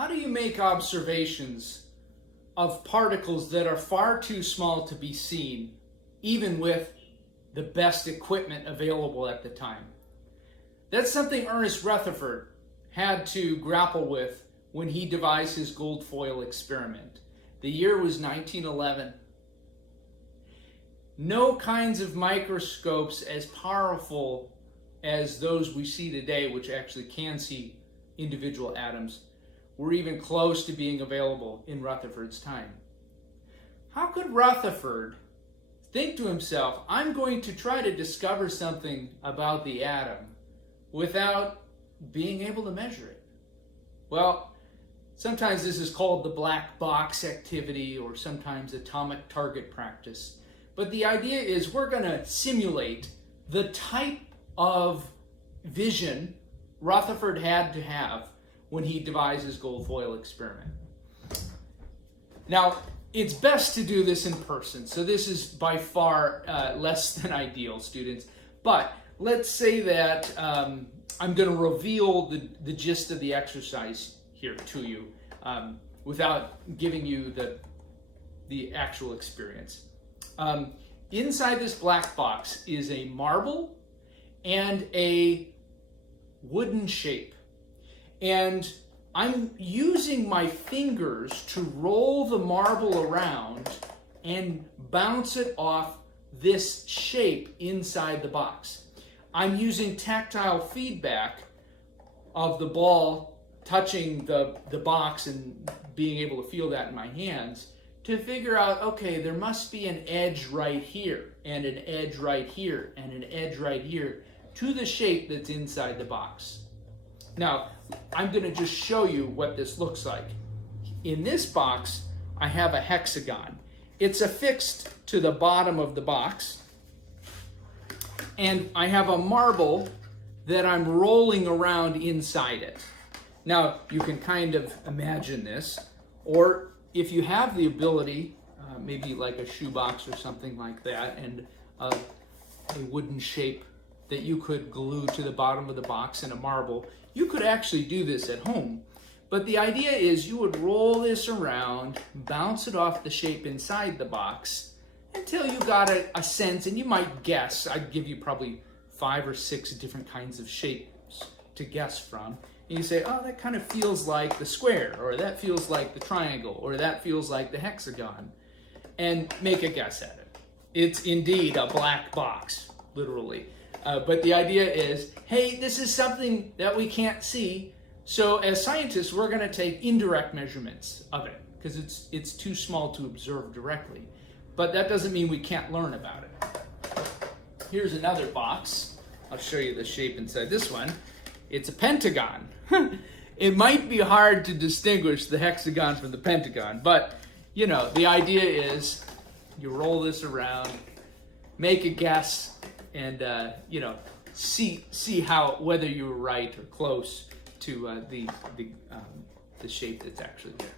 How do you make observations of particles that are far too small to be seen, even with the best equipment available at the time? That's something Ernest Rutherford had to grapple with when he devised his gold foil experiment. The year was 1911. No kinds of microscopes as powerful as those we see today, which actually can see individual atoms, were even close to being available in Rutherford's time. How could Rutherford think to himself, I'm going to try to discover something about the atom without being able to measure it? Well, sometimes this is called the black box activity, or sometimes atomic target practice. But the idea is we're going to simulate the type of vision Rutherford had to have when he devised his gold foil experiment. Now, it's best to do this in person, so this is by far less than ideal, students. But let's say that I'm going to reveal the gist of the exercise here to you without giving you the actual experience. Inside this black box is a marble and a wooden shape. And I'm using my fingers to roll the marble around and bounce it off this shape inside the box. I'm using tactile feedback of the ball touching the box and being able to feel that in my hands to figure out, okay, there must be an edge right here, and an edge right here, and an edge right here to the shape that's inside the box. Now, I'm going to just show you what this looks like. In this box, I have a hexagon. It's affixed to the bottom of the box, and I have a marble that I'm rolling around inside it. Now, you can kind of imagine this, or if you have the ability, maybe like a shoebox or something like that, and a wooden shape that you could glue to the bottom of the box and a marble, you could actually do this at home. But the idea is you would roll this around, bounce it off the shape inside the box until you got a sense, and you might guess. I'd give you probably 5 or 6 different kinds of shapes to guess from. And you say, oh, that kind of feels like the square, or that feels like the triangle, or that feels like the hexagon, and make a guess at it. It's indeed a black box, literally. But the idea is, hey, this is something that we can't see, so as scientists, we're going to take indirect measurements of it, because it's too small to observe directly. But that doesn't mean we can't learn about it. Here's another box. I'll show you the shape inside this one. It's a pentagon. It might be hard to distinguish the hexagon from the pentagon, but you know, the idea is you roll this around, make a guess, and you know, see how whether you were right or close to the shape that's actually there.